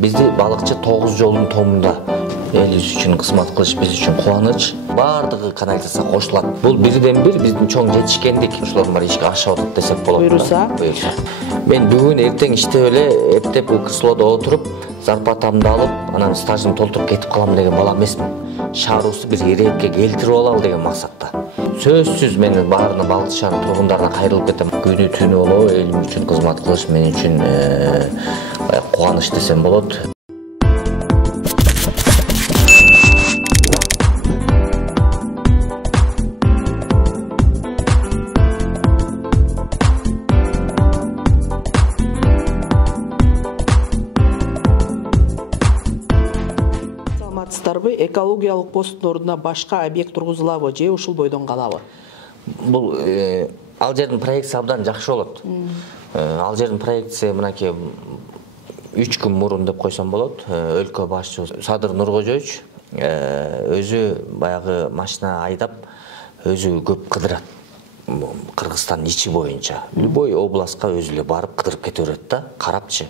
Бизди балыкчы 9 жолдун томунда элибиз үчүн кызмат кылыш биз үчүн кубаныч. Баардыгы канализация кошулат. Бул бирден бир биздин чоң жетишкендик. Ошолор бар ишке ашып атат десек болот. Буйруса. Мен бүгүн эртең иштеп эле эптеп кресолодо отуруп, зарплатамды алып, анан стажымды толтуруп кетип калам деген бала эмесмин. Шаарыбызды бир иретке келтирип алалы деген максатта. Сөзсүз мен баарына балыкчанын тургундарына кайрылып кетем. Күнү түнү болобу элим үчүн кызмат кылыш мен үчүн кубаныч десем болот. Экологиялык посттун ордуна башка объект тургузулабы же ушул бойдон калабы? Бул ал жердин проектиси абдан жакшы болот. Ал жердин проектиси мынакей 3 күн мурун деп койсом болот. Өлкө башчыбыз Садыр Нуркожоевич өзү баягы машина айдап, өзү көп кыдырат. Кыргызстандын ичи боюнча любой областка өзү эле барып кыдырып кете берет да, карапчы.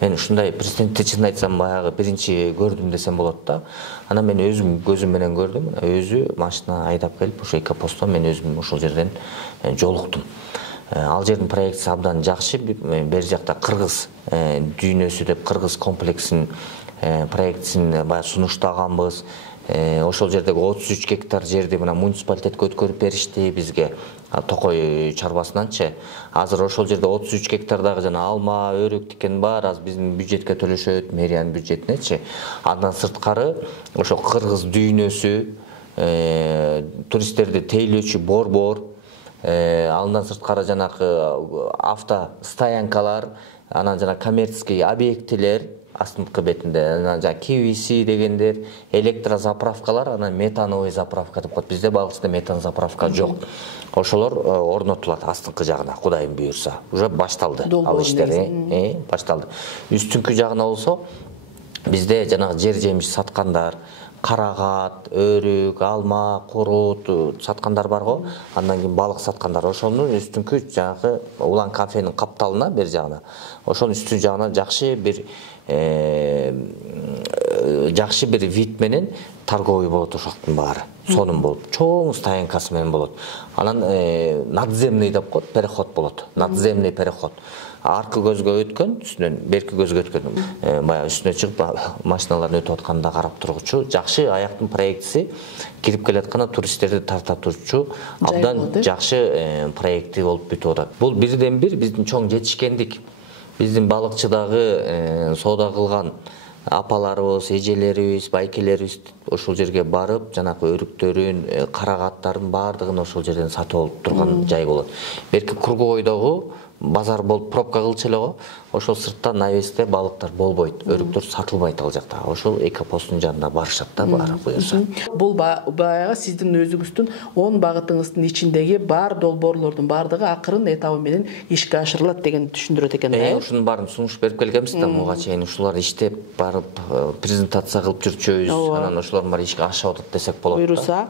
Мен ушундай президентти чын айтсам баягы биринчи көрдүм десем болот да. Анан мен өзүм көзүм менен көрдүм. Өзү машина айдап келип, ошо экопосттон мен өзүм ошол жерден жолуктум. Ал жердин проектиси абдан жакшы. Бер жакта кыргыз дүйнөсү деп кыргыз комплексин проектисин баягы сунуштаганбыз. Ошол жердеги 33 гектар жерди мына муниципалитетке өткөрүп беришти бизге. Токой чарбасынанчы. Азыр ошол жерде 33 гектардагы жана алма, өрүк тикен бар, аз биздин бюджетке төлөшөт, мэриянын бюджетинечи. Андан сырткары ошо кыргыз дүйнөсү, туристтерди тейлөөчү борбор, андан сырткары жанагы авто стоянкалар, анан жана коммерческий объектилер астыңкы бетинде, анан жана KVC дегендер, электрозаправкалар, анан метановый заправка деп коет. Бизде балыкчыда метан заправка жок. Ошолор орнотулат астыңкы жагына, Кудайым буйрса. Уже башталды. Ал иштер башталды. Үстүңкү жагына болсо, бизде жанагы жер жемиш саткандар, карагат, өрүк, алма, курут саткандар бар го. Андан кийин балык саткандар. Ошонун үстүңкү жагы улан кафенин капталына бер жагына. Ошонун үстү жагына жакшы бир вид менен торговый болот ошоктун баары. Сонун болуп, чоң стоянкасы менен болот. Анан надземный деп коет, переход болот. Надземный переход. Аркы көзгө өткөн, үстүнөн берки көзгө өткөн. Баягы үстүнө чыгып машиналардын өтүп атканда карап тургучу, жакшы аяктын проектиси, кирип келатканда туристтерди тарта турчу, абдан жакшы проекти болуп бүтүп атат. Бул бирден бир биздин чоң жетишкендик. Биздин балыкчыдагы соода кылган апаларыбыз, эжелерибиз, байкелерибиз ошол жерге барып, жанагы өрүктөрүн, карагаттарын баардыгын ошол жерден сатып алып турган жай болот. Берки Кургойдогу базар болуп пробка кылчу эле го. Ошол сырттан навесте балыктар болбойт, өрүктөр сатылбайт ал жакта. Ошол экопосттун жанына барышат да баары буюрса. Бул баягы сиздин өзүңүздүн 10 багытыңыздын ичиндеги бар долбоорлордун баардыгы акырын этабы менен ишке ашырылат деген түшүндүрөт экен да. Ушунун баарын сунуш берип келгенбиз да, буга чейин ушулар иштеп барып презентация кылып жүрчүбүз. Анан ошолор бар ишке ашып атат десек болот. Буйруса.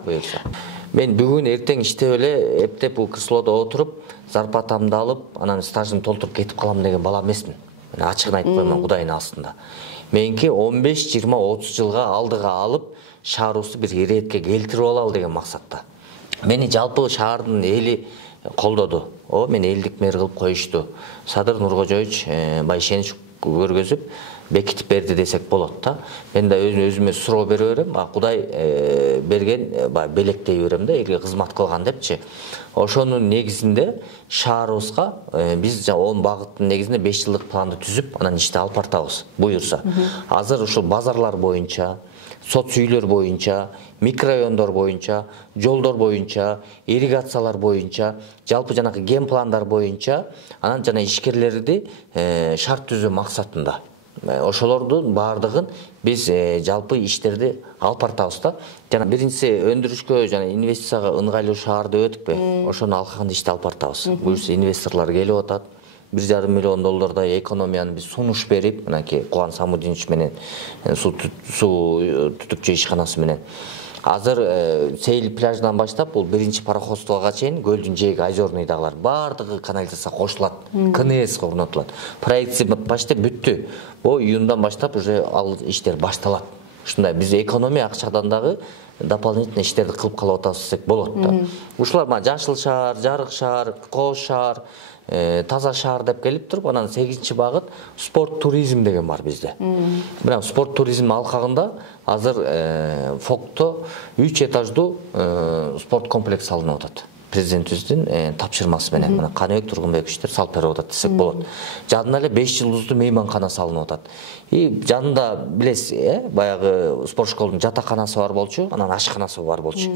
Мен бүгүн эртең иштеп эле эптеп кресолодо отуруп, зарплатамды алып, анан стажымды толтуруп кетип калам деген бала эмесмин. Мен ачыгын айтып коеюн, Кудайдын астында. Меники 15, 20, 30 жылга алдыга алып, шаарыбызды бир иретке келтирип алалы деген максатта. Мени жалпы шаардын эли колдоду. Мени элдик мэр кылып коюшту. Садыр Нуркожоевич бай ишенич көргөзүп бекитип берди десек болот да. Мен да өзүмө суроо бере берем, Кудай берген белектей берем да, элге кызмат кылган депчи. Ошонун негизинде шаарыбызга биз 10 багыттын негизинде 5 жылдык планды түзүп, анан ишти алып бартабыз буюрса. Азыр ушул базарлар боюнча, соц үйлөр боюнча, микрорайондор боюнча, жолдор боюнча, ирригациялар боюнча, жалпы жанагы ген пландар боюнча, анан жана ишкерлерди шарт түзүү максатында. Ошолордун баардыгын биз жалпы иштерди алып бартабыз да. Жана биринчиси өндүрүшкө жана инвестицияга ыңгайлуу шаарды өтүппү. Ошону алкагында ишти алып бартабыз. Буюрса инвесторлор келип атат. 1,5 миллион доллардай экономияны биз сунуш берип, мынакей Кубан Самудинович менен суу түтүкчү ишканасы менен Азыр Сейил пляжынан баштап бул биринчи пароходствого чейин көлдүн жээги Озерныйдагылар баардыгы канализация кошулат, КНС орнотулат. Проектси баштап бүттү. О июндан баштап уже ал иштер башталат. Ушундай биз экономия акчадан дагы дополнительный иштерди кылып калып атабыз десек болот да. Ушулар жашыл шаар, жарык шаар, кош шаар, таза шаар деп келип туруп, анан 8-чи багыт спорт туризм деген бар бизде. Мына спорт туризм алкагында азыр Фокто 3 этаждуу спорт комплекс салынып атат. Президентибиздин тапшырмасы менен мына Каныбек Тургунбековичтер салып берип атат десек болот. Жанында эле 5 жылдыздуу мейманкана салынып атат. И жанында билесиз, баягы спорт школдун жатаканасы бар болчу, анан ашканасы бар болчу.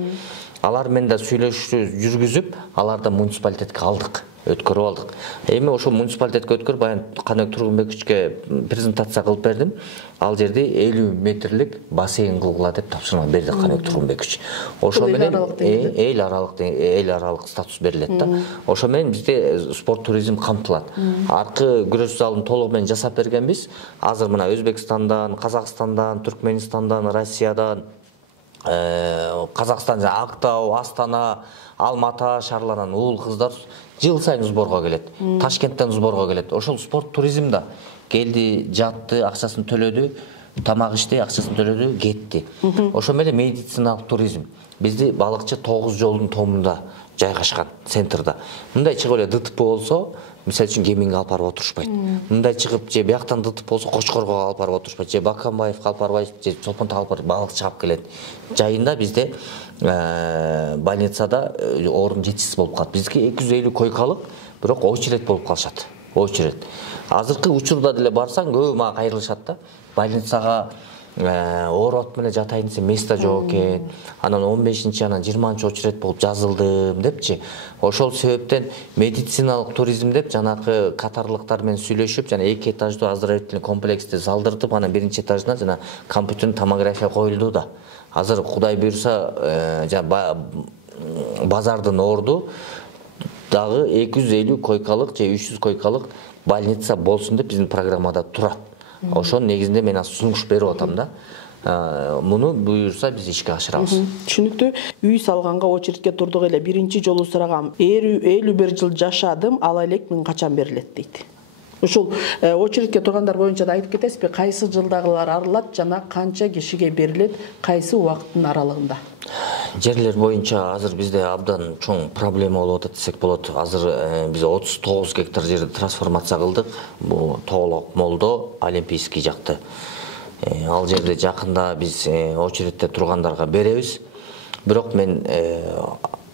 Алар менен да сүйлөшүү жүргүзүп, аларды муниципалитетке алдык, өткөрүп алдык. Эми ошо муниципалитетке өткөрүп, баягы Каныбек Тургунбековичке презентация кылып бердим. Ал жерде 50 метрлик бассейн кылгыла деп тапшырма берди Каныбек Тургунбекович. Ошо менен эл аралык статус берилет да. Ошо менен бизде спорт туризм камтылат. Аркы күрөш залын толугу менен жасап бергенбиз. Азыр мына Өзбекстандан, Казакстандан, Түркменистандан, Россиядан, Казакстан, Актау, Астана, Алматы шаарларынан уул кыздар жыл сайын сборго келет. Ташкенттен сборго келет. Ошол спорт туризм да келди, жатты, акчасын төлөдү, тамак ичти, акчасын төлөдү, кетти. Ошо менен медициналык туризм. Бизди балыкчы 9 жолдун томунда жайгашкан центрда. Мындай чыгып эле ДТП болсо, мисалы үчүн Кеминге алып барып отурушпайт. Мындай чыгып же бияктан ДТП болсо Кочкорго алып барып отурушпайт, же Баканбаевге алып барбайт, же Чолпонтого алып барып балыкчы алып келет. Жайында бизде больницада орун жетишсиз болуп калат. Бизге 250 койкалык, бирок очередь болуп калышат. Очередь. Азыркы учурда деле барсаң көбү мага кайрылышат да. Больницага ооруп менен жатайын десем место жок экен. Анан 15-чи, анан 20-чы очередь болуп жазылдым депчи. Ошол себептен медициналык туризм деп жанакы катарлыктар менен сүйлөшүп, жана 2 этаждуу оздоровительный комплексти салдыртып, анан 1-чи этажына жана компьютерный томография коюлду да. Азыр Кудай буйрса, базардын орду дагы 250 койкалык же 300 койкалык больница болсун деп биздин программада турат. Ошонун негизинде мен сунуш берип атам да. Муну буйрса биз ишке ашырабыз. Түшүнүктүү. Үй салганга очередке турдук эле. Биринчи жолу сурагам. 51 жыл жашадым, ала элек мен качан берилет дейт. Ушул очередке тургандар боюнча да айтып кетесизби, кайсы жылдагылар арылат жана канча кишиге берилет, кайсы убакыттын аралыгында? Жерлер боюнча азыр бизде абдан чоң проблема болуп атат десек болот. Азыр биз 39 гектар жерди трансформация кылдык. Бул Тоолок, Молдо, Олимпийский жакты. Ал жерде жакында биз очередте тургандарга беребиз. Бирок мен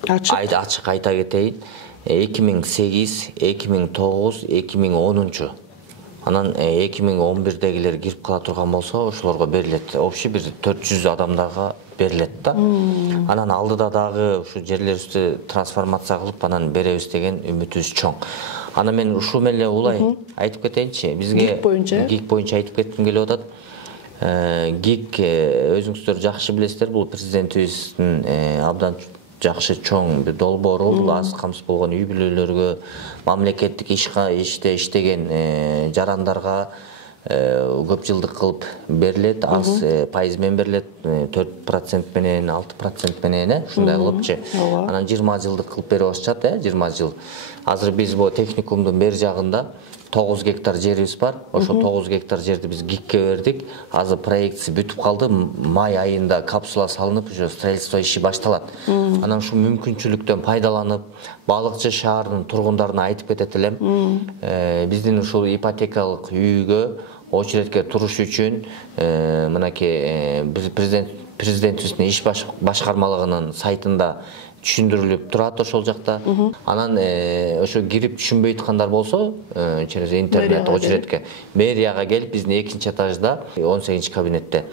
ачык айта кетейин. 2008, 2009, 2010. Анан 2011дегилер кирип кала турган болсо, ошолорго берилет. Общий бир 400 адамдарга берилет да. Анан алдыда дагы ушу жерлерибизди трансформация кылып, анан беребиз деген үмүтүбүз чоң. Анан мен ушул менен эле улай айтып кетейинчи, бизге ГИК боюнча айтып кетким келип атат. ГИК өзүңүздөр жакшы билесиздер, бул президентибиздин абдан жакшы чоң бир долбоору, бул аз камсыз болгон үй бүлөлөргө, мамлекеттик иште иштеген жарандарга көп жылдык кылып берилет, аз пайыз менен берилет, 4% менен, 6% менен, ушундай кылыпчы. Анан 20 жылдык кылып берип атышат, 20 жыл. Азыр биз бу техникумдун бер жагында 9 гектар жерибиз бар. Ошо 9 гектар жерди биз ГИКке бердик. Азыр проектси бүтүп калды. Май айында капсула салынып, уже строительство иши башталат. Анан ушу мүмкүнчүлүктөн пайдаланып, Балыкчы шаарынын тургундарына айтып кетет элем. Биздин ушул ипотекалык үйгө очередке туруш үчүн мынакей президентибиздин иш башкармалыгынын сайтында түшүндүрүлүп турат ошол жакта. Анан ошо кирип түшүнбөй аткандар болсо, через интернет очередке мэрияга келип биздин 2-чи этажда 18-чи кабинетте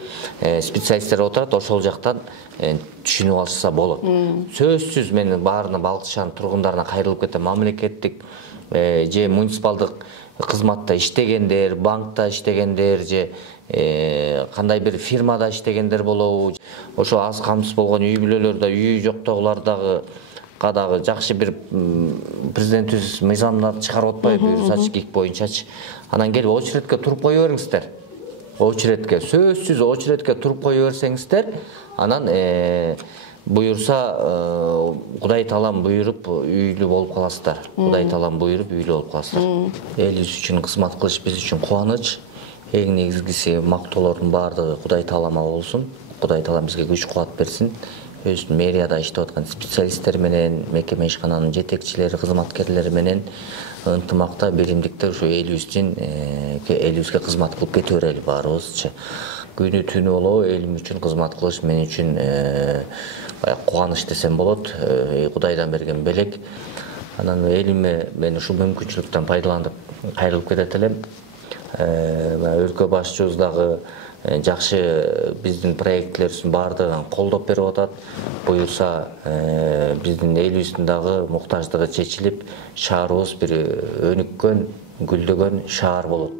специалисттер отурат, ошол жактан түшүнүп алышса болот. Сөзсүз мен баарына Балыкчы шаарынын тургундарына кайрылып кетем. Мамлекеттик же муниципалдык кызматта иштегендер, банкта иштегендер же кандай бир фирмада иштегендер болобу, ошо аз камсыз болгон үй бүлөлөрдө үйү жоктогулар дагы жакшы бир президентибиз мыйзамдар чыгарып атпайбы, буюрсачы ГИК боюнчачы. Анан келип очередке туруп кое бериңиздер. очередке сөзсүз очередке туруп кое берсеңиздер, анан буюрса Кудай таалам буйруп үйлүү болуп каласыздар. Кудай таалам буйруп үйлүү болуп каласыздар. Элибиз үчүн кызмат кылыш биз үчүн кубаныч. Эң негизгиси мактоолордун баардыгы Кудай таалама болсун. Кудай таалам бизге күч кубат берсин. Өзүнүн мэрияда иштеп аткан специалисттер менен, мекеме ишкананын жетекчилери, кызматкерлери менен ынтымакта, биримдикте ушу элибизге кызмат кылып кете берели баарыбызчы. Күнү түнү болобу элим үчүн кызмат кылыш мен үчүн кубаныч десем болот. Кудайдан берген белек. Анан элиме мен ушул мүмкүнчүлүктөн пайдаланып кайрылып кетет элем. Өлкө башчыбыз дагы жакшы биздин проектлерибиздин баардыгын колдоп берип атат. Буюрса биздин элибиздин дагы муктаждыгы чечилип, шаарыбыз бир өнүккөн, гүлдөгөн шаар болот.